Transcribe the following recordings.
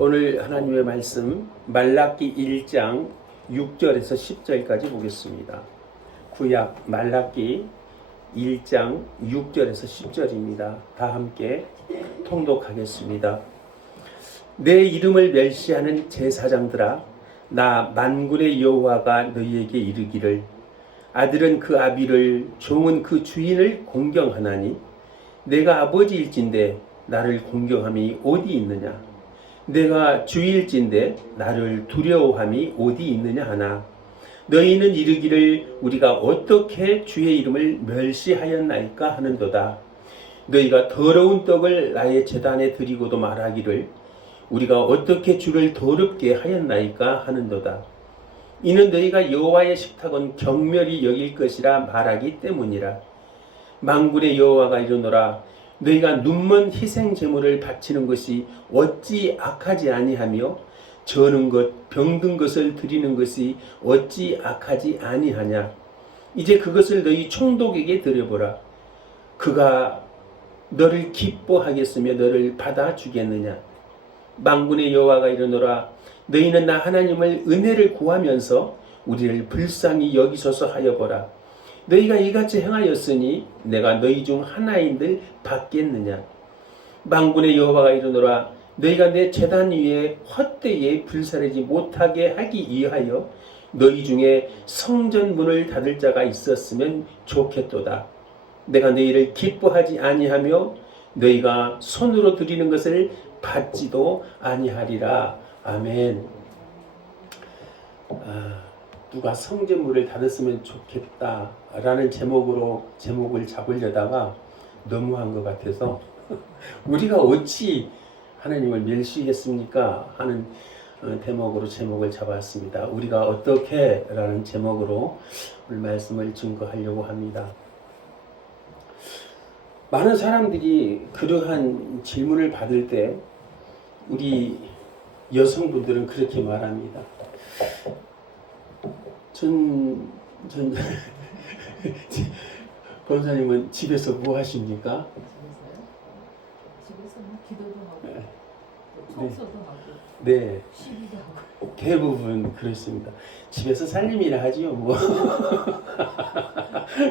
오늘 하나님의 말씀 말라기 1장 6절에서 10절까지 보겠습니다. 구약 말라기 1장 6절에서 10절입니다. 다 함께 통독하겠습니다. 내 이름을 멸시하는 제사장들아, 나 만군의 여호와가 너희에게 이르기를, 아들은 그 아비를, 종은 그 주인을 공경하나니 내가 아버지일진데 나를 공경함이 어디 있느냐? 내가 주일진데 나를 두려워함이 어디 있느냐 하나, 너희는 이르기를 우리가 어떻게 주의 이름을 멸시하였나이까 하는도다. 너희가 더러운 떡을 나의 제단에 드리고도 말하기를 우리가 어떻게 주를 더럽게 하였나이까 하는도다. 이는 너희가 여호와의 식탁은 경멸히 여길 것이라 말하기 때문이라. 만군의 여호와가 이르노라, 너희가 눈먼 희생 제물을 바치는 것이 어찌 악하지 아니하며 저는 것 병든 것을 드리는 것이 어찌 악하지 아니하냐. 이제 그것을 너희 총독에게 드려보라. 그가 너를 기뻐하겠으며 너를 받아주겠느냐. 만군의 여호와가 이르노라, 너희는 나 하나님을 은혜를 구하면서 우리를 불쌍히 여기소서 하여보라. 너희가 이같이 행하였으니 내가 너희 중 하나인들 받겠느냐. 만군의 여호와가 이르노라, 너희가 내 제단 위에 헛되이 불사르지 못하게 하기 위하여 너희 중에 성전 문을 닫을 자가 있었으면 좋겠도다. 내가 너희를 기뻐하지 아니하며 너희가 손으로 드리는 것을 받지도 아니하리라. 아멘. 누가 성전문을 닫았으면 좋겠다라는 제목을 잡으려다가 너무한 것 같아서 우리가 어찌 하나님을 멸시했습니까? 하는 제목으로 제목을 잡았습니다. 우리가 어떻게? 라는 제목으로 오늘 말씀을 증거하려고 합니다. 많은 사람들이 그러한 질문을 받을 때 우리 여성분들은 그렇게 말합니다. 권사님은 집에서 뭐 하십니까? 집에서 뭐 기도도 하고, 네. 청소도 하고, 네. 시비도 하고. 대부분 그렇습니다. 집에서 살림이나 하지요, 뭐.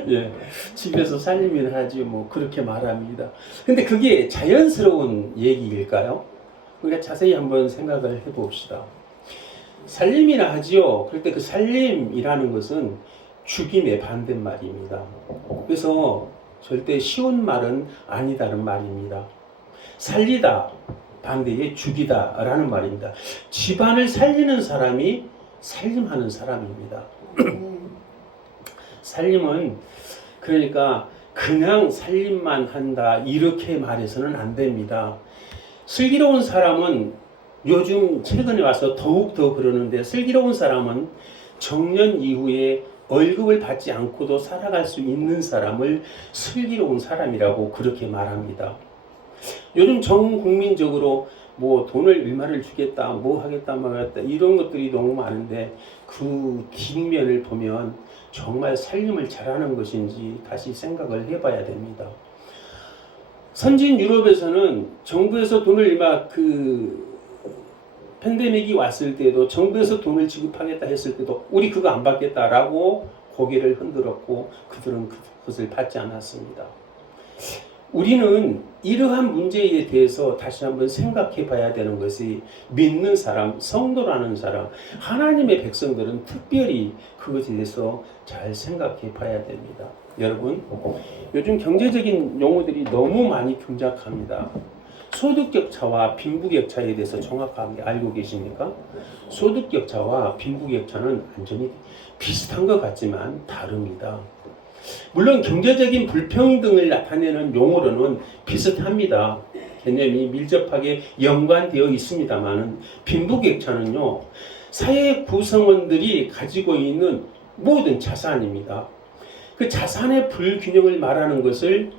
예, 집에서 살림이나 하지요, 뭐. 그렇게 말합니다. 근데 그게 자연스러운 얘기일까요? 우리가 자세히 한번 생각을 해봅시다. 살림이나 하지요. 그럴 때 그 살림이라는 것은 죽임의 반대말입니다. 그래서 절대 쉬운 말은 아니다는 말입니다. 살리다 반대에 죽이다 라는 말입니다. 집안을 살리는 사람이 살림하는 사람입니다. 살림은 그러니까 그냥 살림만 한다 이렇게 말해서는 안 됩니다. 슬기로운 사람은 요즘 최근에 와서 더욱더 그러는데, 슬기로운 사람은 정년 이후에 월급을 받지 않고도 살아갈 수 있는 사람을 슬기로운 사람이라고 그렇게 말합니다. 요즘 전 국민적으로 뭐 돈을 얼마를 주겠다, 뭐 하겠다, 뭐 하겠다 이런 것들이 너무 많은데 그 뒷면을 보면 정말 살림을 잘하는 것인지 다시 생각을 해봐야 됩니다. 선진 유럽에서는 정부에서 돈을 얼마 팬데믹이 왔을 때도 정부에서 돈을 지급하겠다 했을 때도 우리 그거 안 받겠다라고 고개를 흔들었고 그들은 그것을 받지 않았습니다. 우리는 이러한 문제에 대해서 다시 한번 생각해 봐야 되는 것이, 믿는 사람, 성도라는 사람, 하나님의 백성들은 특별히 그것에 대해서 잘 생각해 봐야 됩니다. 여러분, 요즘 경제적인 용어들이 너무 많이 등장합니다. 소득격차와 빈부격차에 대해서 정확하게 알고 계십니까? 소득격차와 빈부격차는 완전히 비슷한 것 같지만 다릅니다. 물론 경제적인 불평등을 나타내는 용어로는 비슷합니다. 개념이 밀접하게 연관되어 있습니다만 빈부격차는요, 사회 구성원들이 가지고 있는 모든 자산입니다. 그 자산의 불균형을 말하는 것을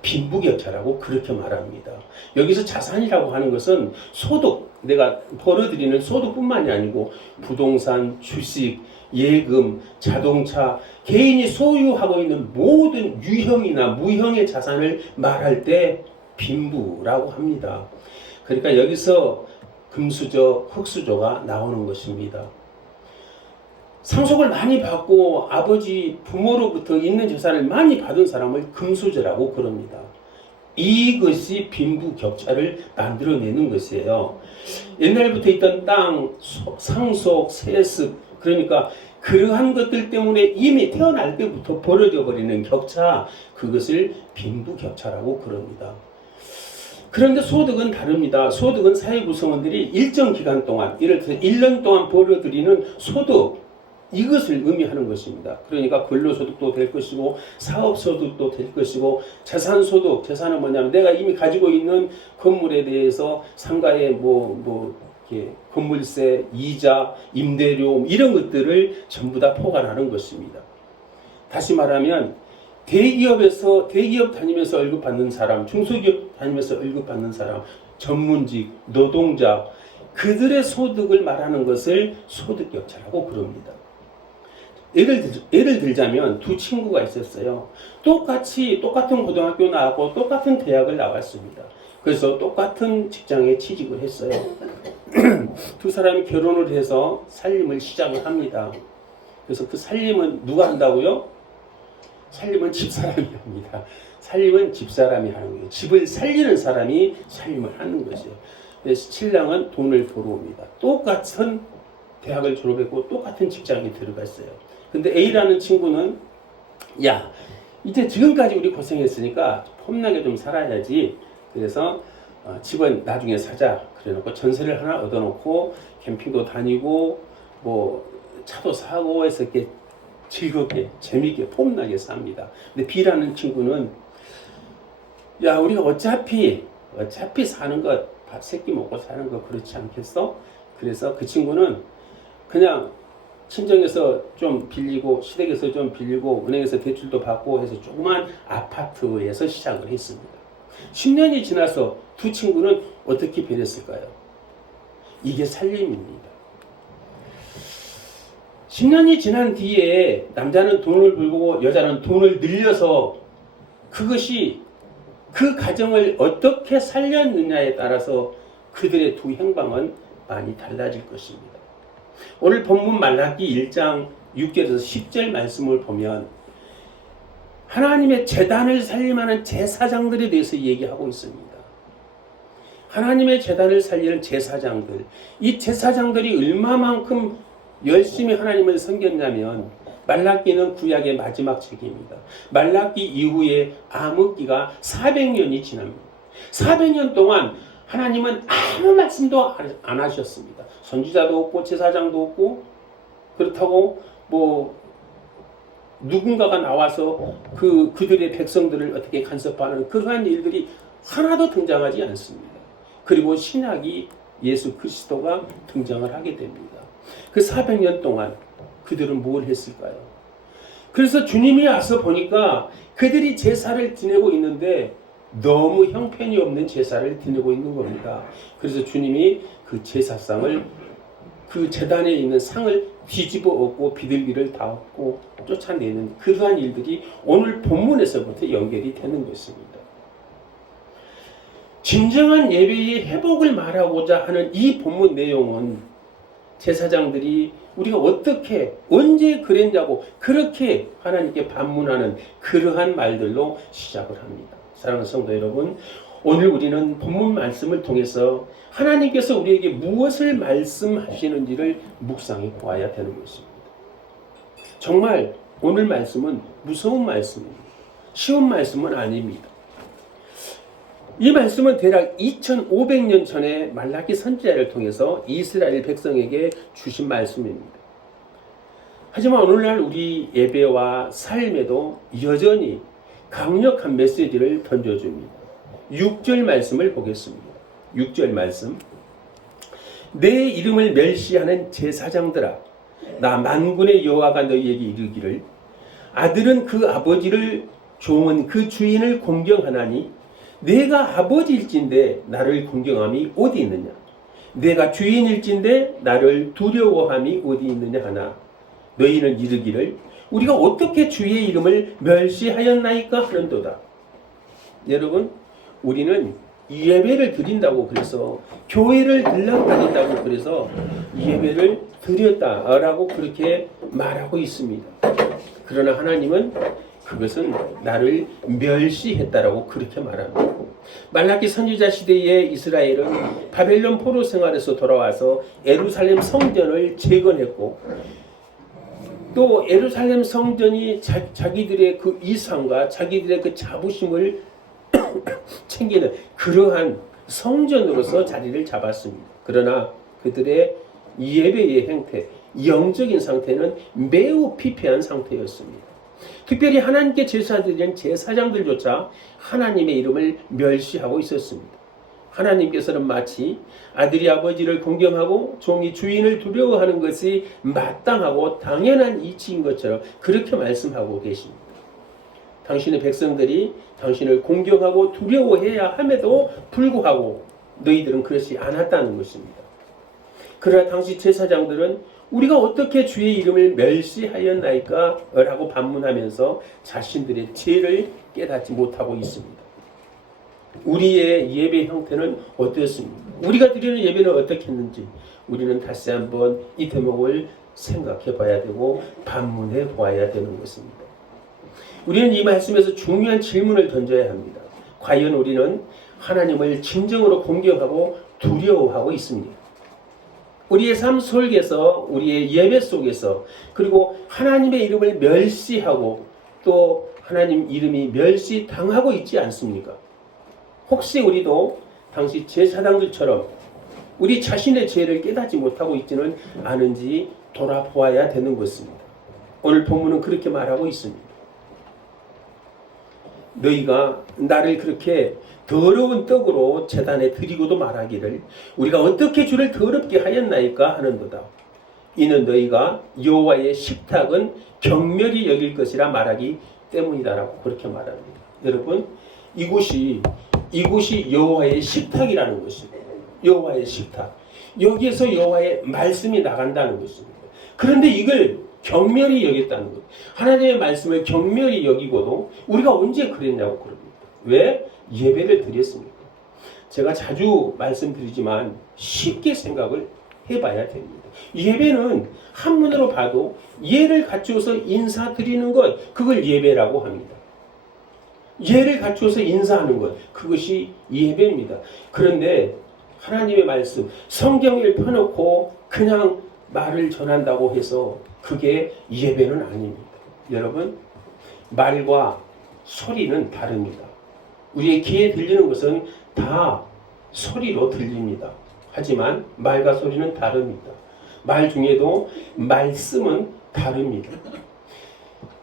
빈부격차라고 그렇게 말합니다. 여기서 자산이라고 하는 것은 소득, 내가 벌어들이는 소득뿐만이 아니고 부동산, 주식, 예금, 자동차, 개인이 소유하고 있는 모든 유형이나 무형의 자산을 말할 때 빈부라고 합니다. 그러니까 여기서 금수저, 흙수저가 나오는 것입니다. 상속을 많이 받고 아버지 부모로부터 있는 재산을 많이 받은 사람을 금수저라고 그럽니다. 이것이 빈부격차를 만들어내는 것이에요. 옛날부터 있던 땅, 상속, 세습, 그러니까 그러한 것들 때문에 이미 태어날 때부터 벌어져 버리는 격차, 그것을 빈부격차라고 그럽니다. 그런데 소득은 다릅니다. 소득은 사회 구성원들이 일정 기간 동안, 예를 들어서 1년 동안 벌어들이는 소득, 이것을 의미하는 것입니다. 그러니까 근로소득도 될 것이고 사업소득도 될 것이고 재산소득, 재산은 뭐냐면 내가 이미 가지고 있는 건물에 대해서 상가의 건물세, 이자, 임대료 이런 것들을 전부 다 포괄하는 것입니다. 다시 말하면 대기업 다니면서 월급 받는 사람, 중소기업 다니면서 월급 받는 사람, 전문직, 노동자, 그들의 소득을 말하는 것을 소득격차라고 그럽니다. 예를 들자면 두 친구가 있었어요. 똑같은 고등학교 나왔고 똑같은 대학을 나왔습니다. 그래서 똑같은 직장에 취직을 했어요. 두 사람이 결혼을 해서 살림을 시작을 합니다. 그래서 그 살림은 누가 한다고요? 살림은 집사람이 합니다. 살림은 집사람이 하는 거예요. 집을 살리는 사람이 살림을 하는 것이에요. 그래서 신랑은 돈을 벌어옵니다. 똑같은 대학을 졸업했고 똑같은 직장에 들어갔어요. 근데 A라는 친구는 야, 이제 지금까지 우리 고생했으니까 폼나게 좀 살아야지. 그래서 집은 나중에 사자. 그래놓고 전세를 하나 얻어놓고 캠핑도 다니고 뭐 차도 사고 해서 이렇게 즐겁게 재미있게 폼나게 삽니다. 근데 B라는 친구는 야, 우리가 어차피 사는 것 밥 세끼 먹고 사는 거 그렇지 않겠어? 그래서 그 친구는 그냥 친정에서 좀 빌리고 시댁에서 좀 빌리고 은행에서 대출도 받고 해서 조그만 아파트에서 시작을 했습니다. 10년이 지나서 두 친구는 어떻게 변했을까요? 이게 살림입니다. 10년이 지난 뒤에 남자는 돈을 벌고 여자는 돈을 늘려서 그것이 그 가정을 어떻게 살렸느냐에 따라서 그들의 두 행방은 많이 달라질 것입니다. 오늘 본문 말라기 1장 6절에서 10절 말씀을 보면 하나님의 제단을 살림하는 제사장들에 대해서 얘기하고 있습니다. 하나님의 제단을 살리는 제사장들, 이 제사장들이 얼마만큼 열심히 하나님을 섬겼냐면 말라기는 구약의 마지막 책입니다. 말라기 이후에 암흑기가 400년이 지납니다. 400년 동안 하나님은 아무 말씀도 안 하셨습니다. 선지자도 없고 제사장도 없고 그렇다고 누군가가 나와서 그들의 백성들을 어떻게 간섭하는 그러한 일들이 하나도 등장하지 않습니다. 그리고 신약이 예수 그리스도가 등장을 하게 됩니다. 그 400년 동안 그들은 뭘 했을까요? 그래서 주님이 와서 보니까 그들이 제사를 지내고 있는데 너무 형편이 없는 제사를 지내고 있는 겁니다. 그래서 주님이 그 제사상을 그 제단에 있는 상을 뒤집어 엎고 비둘기를 다 엎고 쫓아내는 그러한 일들이 오늘 본문에서부터 연결이 되는 것입니다. 진정한 예배의 회복을 말하고자 하는 이 본문 내용은 제사장들이 우리가 어떻게 언제 그랬냐고 그렇게 하나님께 반문하는 그러한 말들로 시작을 합니다. 사랑하는 성도 여러분, 오늘 우리는 본문 말씀을 통해서 하나님께서 우리에게 무엇을 말씀하시는지를 묵상해 보아야 되는 것입니다. 정말 오늘 말씀은 무서운 말씀입니다. 쉬운 말씀은 아닙니다. 이 말씀은 대략 2500년 전에 말라기 선지자를 통해서 이스라엘 백성에게 주신 말씀입니다. 하지만 오늘날 우리 예배와 삶에도 여전히 강력한 메시지를 던져줍니다. 6절 말씀을 보겠습니다. 6절 말씀. 내 이름을 멸시하는 제사장들아, 나 만군의 여호와가 너희에게 이르기를 아들은 그 아버지를 종은 그 주인을 공경하나니 내가 아버지일진데 나를 공경함이 어디 있느냐? 내가 주인일진데 나를 두려워함이 어디 있느냐 하나 너희는 이르기를 우리가 어떻게 주의 이름을 멸시하였나이까 하는도다. 여러분, 우리는 예배를 드린다고 그래서 교회를 들락다닌다고 그래서 예배를 드렸다라고 그렇게 말하고 있습니다. 그러나 하나님은 그것은 나를 멸시했다라고 그렇게 말합니다. 말라기 선지자 시대의 이스라엘은 바벨론 포로 생활에서 돌아와서 예루살렘 성전을 재건했고 또 예루살렘 성전이 자기들의 그 이상과 자기들의 그 자부심을 챙기는 그러한 성전으로서 자리를 잡았습니다. 그러나 그들의 예배의 행태, 영적인 상태는 매우 피폐한 상태였습니다. 특별히 하나님께 제사드리는 제사장들조차 하나님의 이름을 멸시하고 있었습니다. 하나님께서는 마치 아들이 아버지를 공경하고 종이 주인을 두려워하는 것이 마땅하고 당연한 이치인 것처럼 그렇게 말씀하고 계십니다. 당신의 백성들이 당신을 공경하고 두려워해야 함에도 불구하고 너희들은 그렇지 않았다는 것입니다. 그러나 당시 제사장들은 우리가 어떻게 주의 이름을 멸시하였나이까? 라고 반문하면서 자신들의 죄를 깨닫지 못하고 있습니다. 우리의 예배 형태는 어떻습니까? 우리가 드리는 예배는 어떻게 했는지 우리는 다시 한번 이 대목을 생각해 봐야 되고 반문해 보아야 되는 것입니다. 우리는 이 말씀에서 중요한 질문을 던져야 합니다. 과연 우리는 하나님을 진정으로 공경하고 두려워하고 있습니까? 우리의 삶 속에서 우리의 예배 속에서 그리고 하나님의 이름을 멸시하고 또 하나님 이름이 멸시당하고 있지 않습니까? 혹시 우리도 당시 제사장들처럼 우리 자신의 죄를 깨닫지 못하고 있지는 않은지 돌아보아야 되는 것입니다. 오늘 본문은 그렇게 말하고 있습니다. 너희가 나를 그렇게 더러운 떡으로 제단에 드리고도 말하기를 우리가 어떻게 주를 더럽게 하였나이까 하는도다. 이는 너희가 여호와의 식탁은 경멸히 여길 것이라 말하기 때문이다라고 그렇게 말합니다. 여러분 이곳이 여호와의 식탁이라는 것입니다. 여호와의 식탁. 여기에서 여호와의 말씀이 나간다는 것입니다. 그런데 이걸 경멸히 여겼다는 것. 하나님의 말씀을 경멸히 여기고도 우리가 언제 그랬냐고 그럽니다. 왜? 예배를 드렸습니까? 제가 자주 말씀드리지만 쉽게 생각을 해봐야 됩니다. 예배는 한문으로 봐도 예를 갖추어서 인사드리는 것, 그걸 예배라고 합니다. 예를 갖추어서 인사하는 것, 그것이 예배입니다. 그런데 하나님의 말씀, 성경을 펴놓고 그냥 말을 전한다고 해서 그게 예배는 아닙니다. 여러분, 말과 소리는 다릅니다. 우리의 귀에 들리는 것은 다 소리로 들립니다. 하지만 말과 소리는 다릅니다. 말 중에도 말씀은 다릅니다.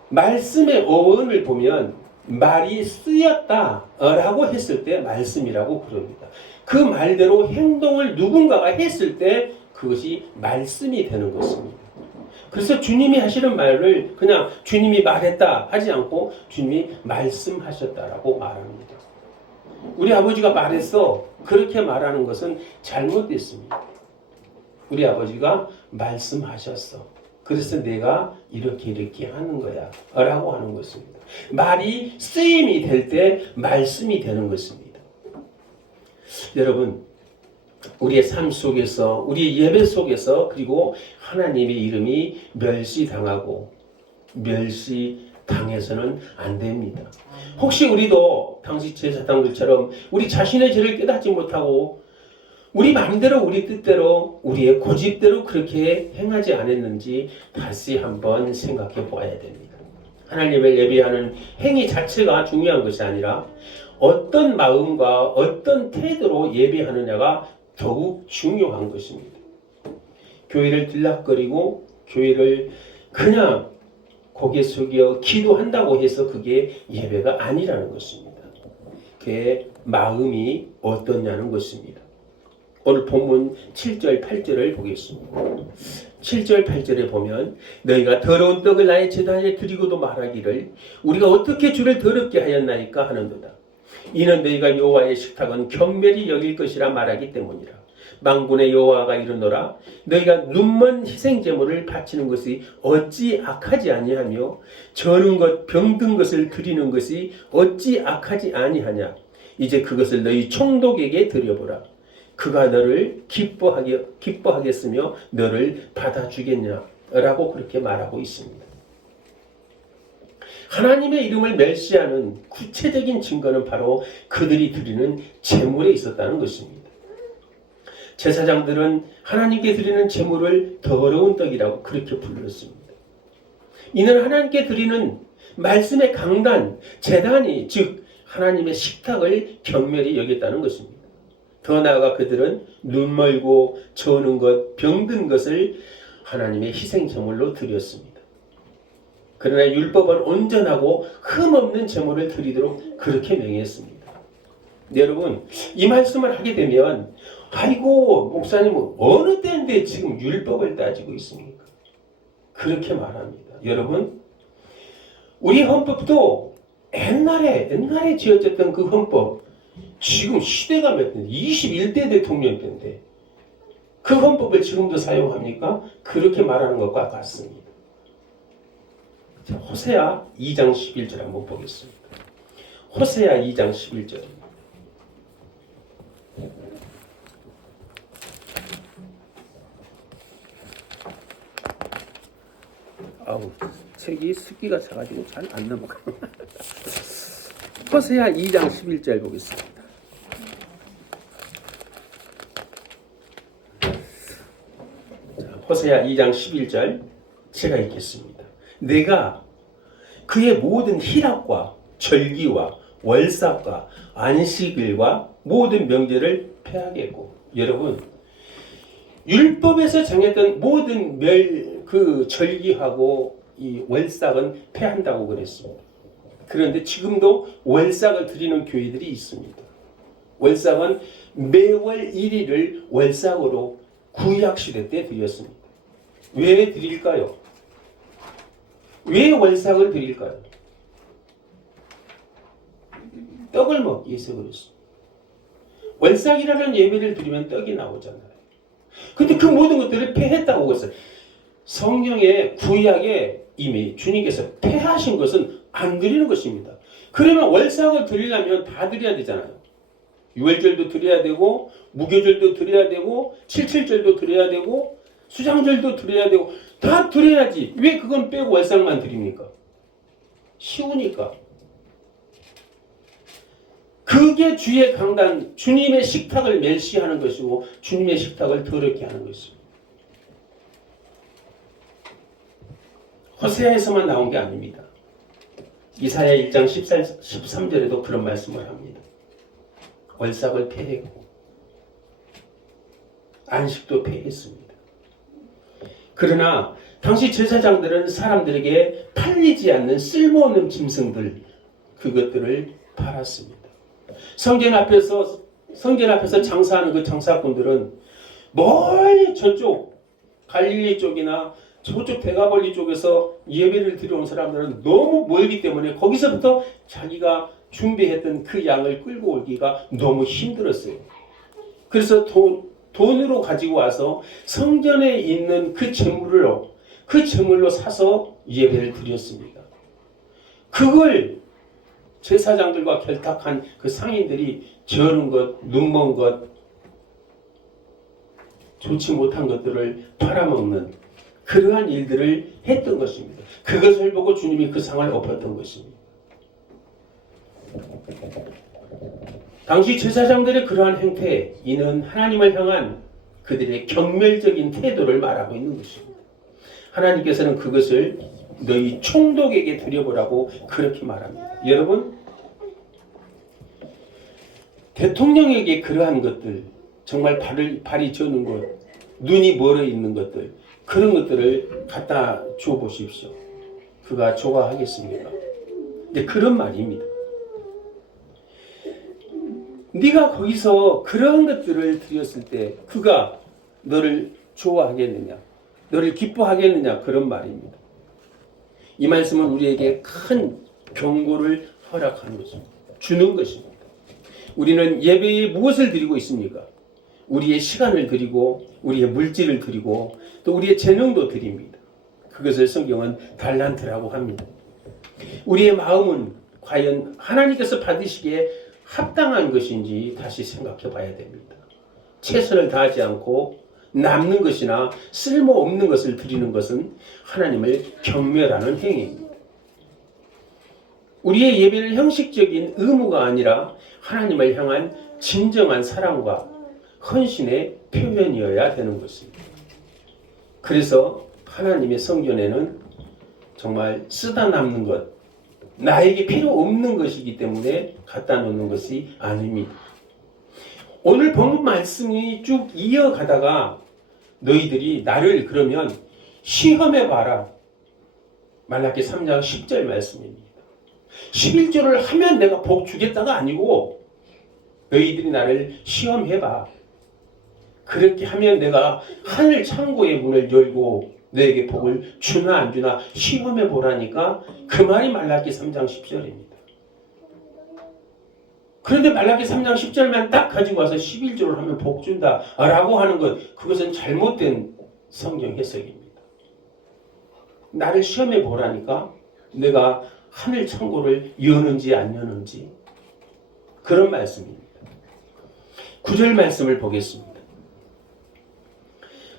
말씀의 어원을 보면 말이 쓰였다라고 했을 때 말씀이라고 부릅니다. 그 말대로 행동을 누군가가 했을 때 그것이 말씀이 되는 것입니다. 그래서 주님이 하시는 말을 그냥 주님이 말했다 하지 않고 주님이 말씀하셨다라고 말합니다. 우리 아버지가 말했어. 그렇게 말하는 것은 잘못됐습니다. 우리 아버지가 말씀하셨어. 그래서 내가 이렇게 하는 거야 라고 하는 것입니다. 말이 쓰임이 될 때 말씀이 되는 것입니다. 여러분 우리의 삶 속에서 우리의 예배 속에서 그리고 하나님의 이름이 멸시당하고 멸시당해서는 안 됩니다. 혹시 우리도 당시 제사장들처럼 우리 자신의 죄를 깨닫지 못하고 우리 마음대로 우리 뜻대로 우리의 고집대로 그렇게 행하지 않았는지 다시 한번 생각해 보아야 됩니다. 하나님을 예배하는 행위 자체가 중요한 것이 아니라 어떤 마음과 어떤 태도로 예배하느냐가 더욱 중요한 것입니다. 교회를 들락거리고 교회를 그냥 고개 숙여 기도한다고 해서 그게 예배가 아니라는 것입니다. 그의 마음이 어떠냐는 것입니다. 오늘 본문 7절 8절을 보겠습니다. 7절 8절에 보면 너희가 더러운 떡을 나의 제단에 드리고도 말하기를 우리가 어떻게 주를 더럽게 하였나이까 하는도다. 이는 너희가 여호와의 식탁은 경멸히 여길 것이라 말하기 때문이라. 만군의 여호와가 이르노라 너희가 눈먼 희생 제물을 바치는 것이 어찌 악하지 아니하며 저는 것 병든 것을 드리는 것이 어찌 악하지 아니하냐. 이제 그것을 너희 총독에게 드려보라. 그가 너를 기뻐하겠으며 너를 받아주겠냐라고 그렇게 말하고 있습니다. 하나님의 이름을 멸시하는 구체적인 증거는 바로 그들이 드리는 제물에 있었다는 것입니다. 제사장들은 하나님께 드리는 제물을 더러운 떡이라고 그렇게 불렀습니다. 이는 하나님께 드리는 말씀의 강단, 제단이 즉 하나님의 식탁을 경멸히 여겼다는 것입니다. 더 나아가 그들은 눈멀고 저는 것, 병든 것을 하나님의 희생제물로 드렸습니다. 그러나 율법은 온전하고 흠없는 제물을 드리도록 그렇게 명했습니다. 여러분, 이 말씀을 하게 되면 아이고 목사님은 어느 때인데 지금 율법을 따지고 있습니까? 그렇게 말합니다. 여러분, 우리 헌법도 옛날에 지어졌던 그 헌법, 지금 시대가 몇 대인데 21대 대통령 때인데 그 헌법을 지금도 사용합니까? 그렇게 말하는 것과 같습니다. 자, 호세아 2장 11절 한번 보겠습니다. 호세아 2장 11절입니다. 아우, 책이 습기가 차가지고 잘 안 넘어가. 호세아 2장 11절 보겠습니다. 자, 호세아 2장 11절 제가 읽겠습니다. 내가 그의 모든 희락과 절기와 월삭과 안식일과 모든 명제를 폐하겠고, 여러분, 율법에서 정했던 모든 그 절기하고 이 월삭은 폐한다고 그랬습니다. 그런데 지금도 월삭을 드리는 교회들이 있습니다. 월삭은 매월 1일을 월삭으로 구약시대 때 드렸습니다. 왜 드릴까요? 왜 월삭을 드릴까요? 떡을 먹기 위해서 그렇습니다. 월삭이라는 예배를 드리면 떡이 나오잖아요. 근데 그 모든 것들을 폐했다고 했어요. 성경의 구약에 이미 주님께서 폐하신 것은 안 드리는 것입니다. 그러면 월삭을 드리려면 다 드려야 되잖아요. 유월절도 드려야 되고, 무교절도 드려야 되고, 칠칠절도 드려야 되고, 수장절도 드려야 되고, 다 드려야지. 왜 그건 빼고 월삭만 드립니까? 쉬우니까. 그게 주의 강단, 주님의 식탁을 멸시하는 것이고 주님의 식탁을 더럽게 하는 것입니다. 호세아에서만 나온 게 아닙니다. 이사야 1장 13절에도 그런 말씀을 합니다. 월삭을 폐했고 안식도 폐했습니다. 그러나 당시 제사장들은 사람들에게 팔리지 않는 쓸모없는 짐승들, 그것들을 팔았습니다. 성전 앞에서 장사하는 그 장사꾼들은 멀리 저쪽 갈릴리 쪽이나 저쪽 대가벌리 쪽에서 예배를 드려온 사람들은 너무 멀기 때문에 거기서부터 자기가 준비했던 그 양을 끌고 오기가 너무 힘들었어요. 그래서 돈으로 가지고 와서 성전에 있는 그 제물로 사서 예배를 드렸습니다. 그걸 제사장들과 결탁한 그 상인들이 저는 것, 눈먼 것, 좋지 못한 것들을 팔아먹는 그러한 일들을 했던 것입니다. 그것을 보고 주님이 그 상을 엎었던 것입니다. 당시 제사장들의 그러한 행태, 이는 하나님을 향한 그들의 경멸적인 태도를 말하고 있는 것입니다. 하나님께서는 그것을 너희 총독에게 드려보라고 그렇게 말합니다. 여러분, 대통령에게 그러한 것들, 정말 발이 저는 것, 눈이 멀어 있는 것들, 그런 것들을 갖다 줘 보십시오. 그가 좋아하겠습니까? 근데 그런 말입니다. 네가 거기서 그런 것들을 드렸을 때 그가 너를 좋아하겠느냐, 너를 기뻐하겠느냐, 그런 말입니다. 이 말씀은 우리에게 큰 경고를 허락하는 것입니다. 주는 것입니다. 우리는 예배에 무엇을 드리고 있습니까? 우리의 시간을 드리고 우리의 물질을 드리고 또 우리의 재능도 드립니다. 그것을 성경은 달란트라고 합니다. 우리의 마음은 과연 하나님께서 받으시기에 합당한 것인지 다시 생각해 봐야 됩니다. 최선을 다하지 않고 남는 것이나 쓸모없는 것을 드리는 것은 하나님을 경멸하는 행위입니다. 우리의 예배는 형식적인 의무가 아니라 하나님을 향한 진정한 사랑과 헌신의 표현이어야 되는 것입니다. 그래서 하나님의 성전에는 정말 쓰다 남는 것, 나에게 필요 없는 것이기 때문에 갖다 놓는 것이 아닙니다. 오늘 본문 말씀이 쭉 이어가다가 너희들이 나를 그러면 시험해 봐라. 말라기 3장 10절 말씀입니다. 11조를 하면 내가 복 주겠다가 아니고 너희들이 나를 시험해 봐. 그렇게 하면 내가 하늘 창고의 문을 열고 너에게 복을 주나 안 주나 시험해 보라니까 그 말이 말라기 3장 10절입니다. 그런데 말라기 3장 10절만 딱 가지고 와서 11조를 하면 복 준다 라고 하는 것, 그것은 잘못된 성경 해석입니다. 나를 시험해 보라니까 내가 하늘 창고를 여는지 안 여는지 그런 말씀입니다. 9절 말씀을 보겠습니다.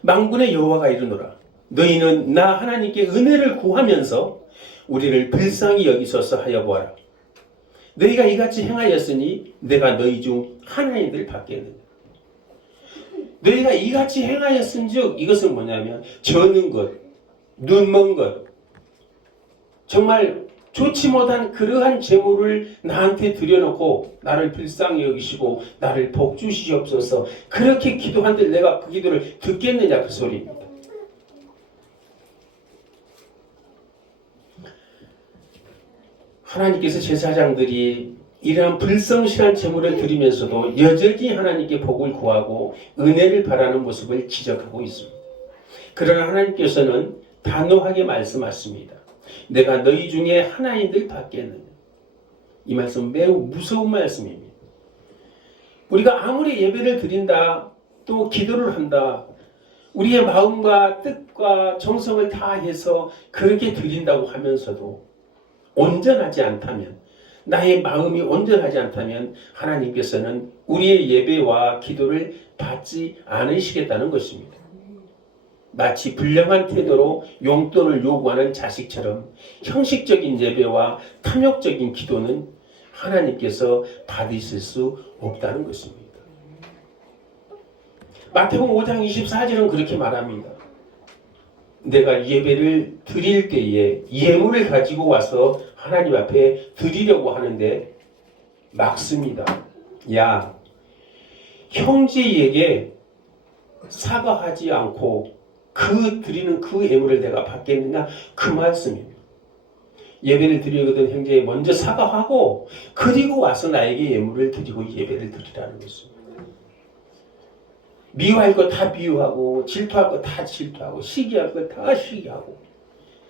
만군의 여호와가 이르노라 너희는 나 하나님께 은혜를 구하면서 우리를 불쌍히 여기소서 하여 보아라. 너희가 이같이 행하였으니 내가 너희 중 하나님들 받겠느냐. 너희가 이같이 행하였은즉 이것은 뭐냐면 저는 것, 눈먼 것, 정말 좋지 못한 그러한 재물을 나한테 들여놓고 나를 불쌍히 여기시고 나를 복 주시옵소서 그렇게 기도한들 내가 그 기도를 듣겠느냐 그 소리입니다. 하나님께서 제사장들이 이러한 불성실한 제물을 드리면서도 여전히 하나님께 복을 구하고 은혜를 바라는 모습을 지적하고 있습니다. 그러나 하나님께서는 단호하게 말씀하십니다. 내가 너희 중에 하나님들 받겠느냐. 이 말씀은 매우 무서운 말씀입니다. 우리가 아무리 예배를 드린다 또 기도를 한다 우리의 마음과 뜻과 정성을 다해서 그렇게 드린다고 하면서도 온전하지 않다면 나의 마음이 온전하지 않다면 하나님께서는 우리의 예배와 기도를 받지 않으시겠다는 것입니다. 마치 불량한 태도로 용돈을 요구하는 자식처럼 형식적인 예배와 탐욕적인 기도는 하나님께서 받으실 수 없다는 것입니다. 마태복음 5장 24절은 그렇게 말합니다. 내가 예배를 드릴 때에 예물을 가지고 와서 하나님 앞에 드리려고 하는데 막습니다. 야, 형제에게 사과하지 않고 그 드리는 그 예물을 내가 받겠느냐 그 말씀입니다. 예배를 드리거든 형제 먼저 사과하고 그리고 와서 나에게 예물을 드리고 예배를 드리라는 것입니다. 미워할 거 다 미워하고 질투할 거 다 질투하고 시기할 거 다 시기하고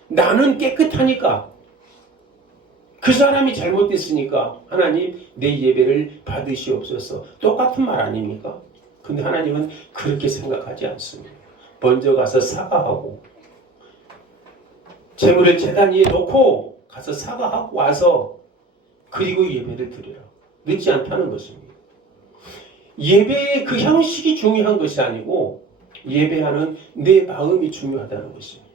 나는 깨끗하니까 그 사람이 잘못됐으니까 하나님 내 예배를 받으시옵소서 똑같은 말 아닙니까? 근데 하나님은 그렇게 생각하지 않습니다. 먼저 가서 사과하고 재물을 제단 위에 놓고 가서 사과하고 와서 그리고 예배를 드리라. 늦지 않다는 것입니다. 예배의 그 형식이 중요한 것이 아니고 예배하는 내 마음이 중요하다는 것입니다.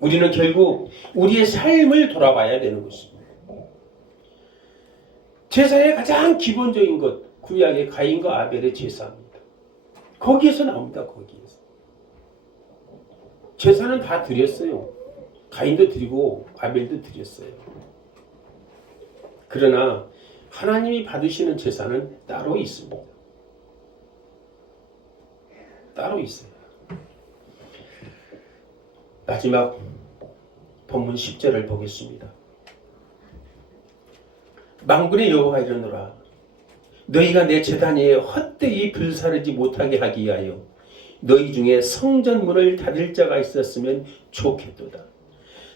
우리는 결국 우리의 삶을 돌아봐야 되는 것입니다. 제사의 가장 기본적인 것, 구약의 가인과 아벨의 제사입니다. 거기에서 나옵니다. 거기에서. 제사는 다 드렸어요. 가인도 드리고 아벨도 드렸어요. 그러나 하나님이 받으시는 제사는 따로 있습니다. 따로 있어요. 마지막 본문 10절을 보겠습니다. 만군의 여호와가 이르노라 너희가 내 제단 위에 헛되이 불사르지 못하게 하기 위하여 너희 중에 성전문을 닫을 자가 있었으면 좋겠도다.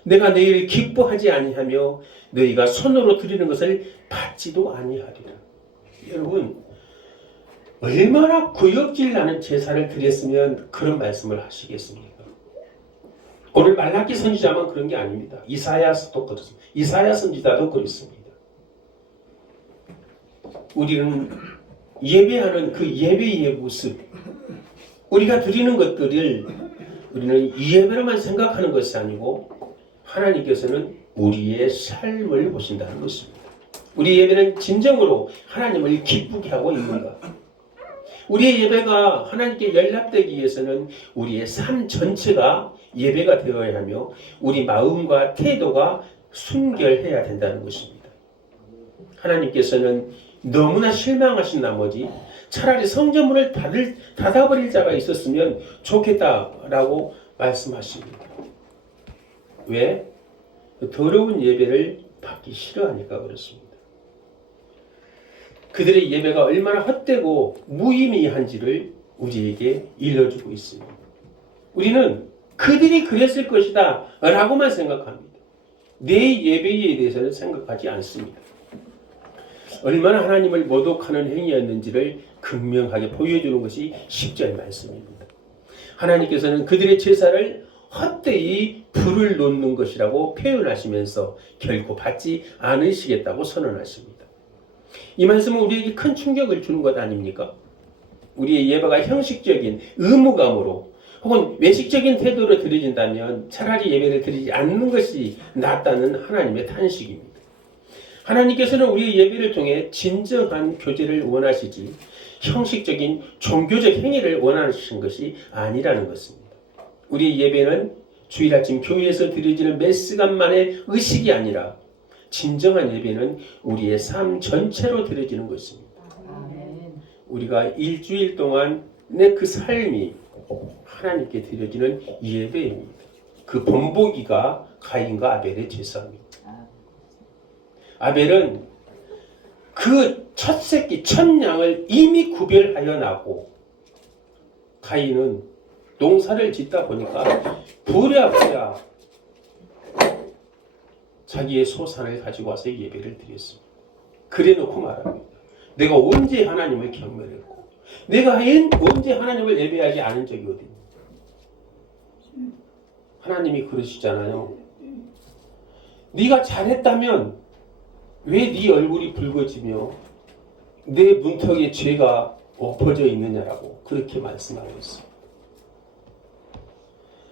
내가 너희를 기뻐하지 아니하며 너희가 손으로 드리는 것을 받지도 아니하리라. 여러분 얼마나 구역질 나는 제사를 드렸으면 그런 말씀을 하시겠습니까? 오늘 말라기 선지자만 그런 게 아닙니다. 이사야서도 그렇습니다. 이사야 선지자도 그렇습니다. 우리는 예배하는 그 예배의 모습, 우리가 드리는 것들을 우리는 이 예배로만 생각하는 것이 아니고 하나님께서는 우리의 삶을 보신다는 것입니다. 우리 예배는 진정으로 하나님을 기쁘게 하고 있는가? 우리의 예배가 하나님께 연락되기 위해서는 우리의 삶 전체가 예배가 되어야 하며 우리 마음과 태도가 순결해야 된다는 것입니다. 하나님께서는 너무나 실망하신 나머지 차라리 성전문을 닫아버릴 자가 있었으면 좋겠다라고 말씀하십니다. 왜? 더러운 예배를 받기 싫어하니까 그렇습니다. 그들의 예배가 얼마나 헛되고 무의미한지를 우리에게 일러주고 있습니다. 우리는 그들이 그랬을 것이다 라고만 생각합니다. 내 예배에 대해서는 생각하지 않습니다. 얼마나 하나님을 모독하는 행위였는지를 극명하게 보여주는 것이 10절 말씀입니다. 하나님께서는 그들의 제사를 헛되이 불을 놓는 것이라고 표현하시면서 결코 받지 않으시겠다고 선언하십니다. 이 말씀은 우리에게 큰 충격을 주는 것 아닙니까? 우리의 예배가 형식적인 의무감으로 혹은 외식적인 태도로 드려진다면 차라리 예배를 드리지 않는 것이 낫다는 하나님의 탄식입니다. 하나님께서는 우리의 예배를 통해 진정한 교제를 원하시지 형식적인 종교적 행위를 원하시는 것이 아니라는 것입니다. 우리의 예배는 주일 아침 교회에서 드려지는 몇 시간만의 의식이 아니라 진정한 예배는 우리의 삶 전체로 드려지는 것입니다. 우리가 일주일 동안의 그 삶이 하나님께 드려지는 예배입니다. 그 본보기가 가인과 아벨의 제사입니다. 아벨은 그 첫 새끼, 첫 양을 이미 구별하여 나고 가인은 농사를 짓다 보니까 부랴부랴 자기의 소산을 가지고 와서 예배를 드렸습니다. 그래 놓고 말합니다. 내가 언제 하나님을 경멸했고 내가 언제 하나님을 예배하지 않은 적이 어디 있냐. 하나님이 그러시잖아요. 네가 잘했다면 왜 네 얼굴이 붉어지며 내 문턱에 죄가 엎어져 있느냐라고 그렇게 말씀하고 있습니다.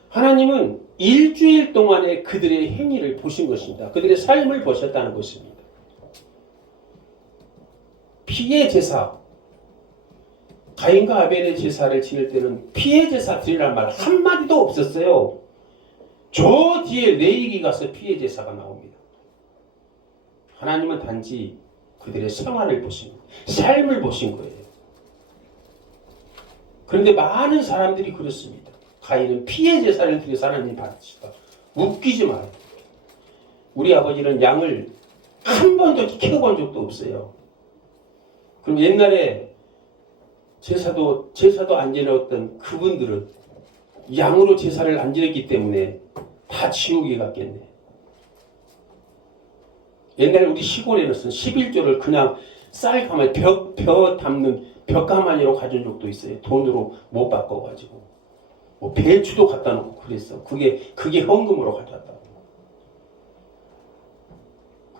하나님은 일주일 동안의 그들의 행위를 보신 것입니다. 그들의 삶을 보셨다는 것입니다. 피해 제사, 가인과 아벨의 제사를 지낼 때는 피해 제사 드리라는 말 한마디도 없었어요. 저 뒤에 레위기 가서 피해 제사가 나옵니다. 하나님은 단지 그들의 생활을 보신 거예요. 삶을 보신 거예요. 그런데 많은 사람들이 그렇습니다. 가인은 피해 제사를 드려서 하나님 받으시다. 웃기지 마요. 우리 아버지는 양을 한 번도 키워본 적도 없어요. 그럼 옛날에 제사도 안 지냈던 그분들은 양으로 제사를 안 지냈기 때문에 다 지옥에 갔겠네. 옛날에 우리 시골에는 11조를 그냥 쌀 가마니 벼 담는 벼 가마니로 가진 적도 있어요. 돈으로 못 바꿔가지고. 뭐 배추도 갖다 놓고 그랬어. 그게 헌금으로 가져왔다고.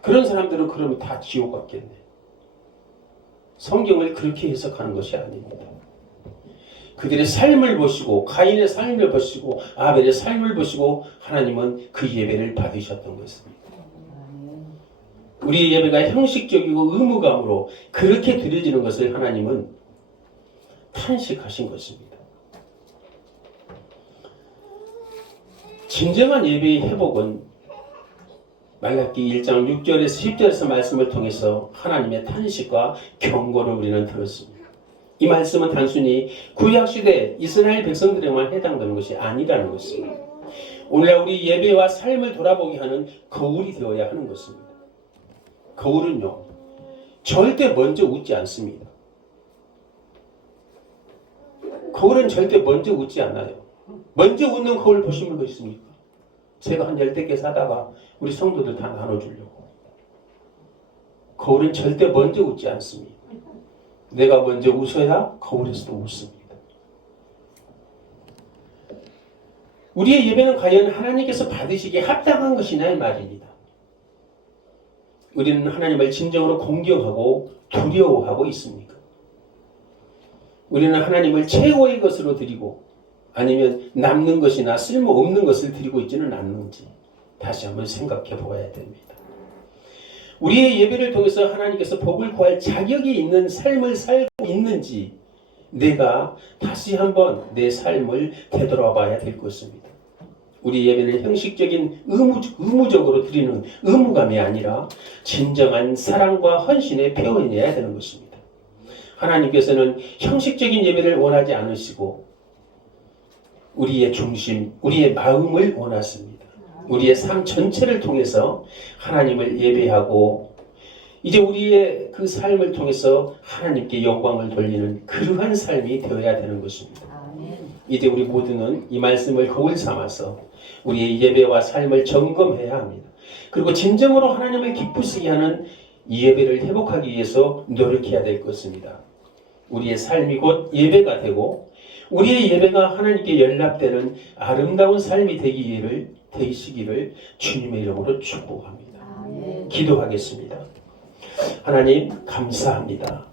그런 사람들은 그러면 다 지옥 갔겠네. 성경을 그렇게 해석하는 것이 아닙니다. 그들의 삶을 보시고 가인의 삶을 보시고 아벨의 삶을 보시고 하나님은 그 예배를 받으셨던 것입니다. 우리의 예배가 형식적이고 의무감으로 그렇게 드려지는 것을 하나님은 탄식하신 것입니다. 진정한 예배의 회복은 말라기 1장 6절에서 10절에서 말씀을 통해서 하나님의 탄식과 경고를 우리는 들었습니다. 이 말씀은 단순히 구약시대 이스라엘 백성들에만 해당되는 것이 아니라는 것입니다. 오늘날 우리 예배와 삶을 돌아보게 하는 거울이 되어야 하는 것입니다. 거울은요, 절대 먼저 웃지 않습니다. 거울은 절대 먼저 웃지 않아요. 먼저 웃는 거울 보신 분 있습니까? 제가 한 10개 사다가 우리 성도들 다 나눠주려고. 거울은 절대 먼저 웃지 않습니다. 내가 먼저 웃어야 거울에서도 웃습니다. 우리의 예배는 과연 하나님께서 받으시기에 합당한 것이냐 이 말입니다. 우리는 하나님을 진정으로 공경하고 두려워하고 있습니까? 우리는 하나님을 최고의 것으로 드리고 아니면 남는 것이나 쓸모없는 것을 드리고 있지는 않는지 다시 한번 생각해 보아야 됩니다. 우리의 예배를 통해서 하나님께서 복을 구할 자격이 있는 삶을 살고 있는지 내가 다시 한번 내 삶을 되돌아봐야 될 것입니다. 우리 예배는 형식적인 의무적으로 드리는 의무감이 아니라 진정한 사랑과 헌신의 표현이어야 되는 것입니다. 하나님께서는 형식적인 예배를 원하지 않으시고 우리의 중심, 우리의 마음을 원하십니다. 우리의 삶 전체를 통해서 하나님을 예배하고 이제 우리의 그 삶을 통해서 하나님께 영광을 돌리는 그러한 삶이 되어야 되는 것입니다. 이제 우리 모두는 이 말씀을 거울 삼아서 우리의 예배와 삶을 점검해야 합니다. 그리고 진정으로 하나님을 기쁘시게 하는 이 예배를 회복하기 위해서 노력해야 될 것입니다. 우리의 삶이 곧 예배가 되고 우리의 예배가 하나님께 연락되는 아름다운 삶이 되시기를 주님의 이름으로 축복합니다. 기도하겠습니다. 하나님 감사합니다.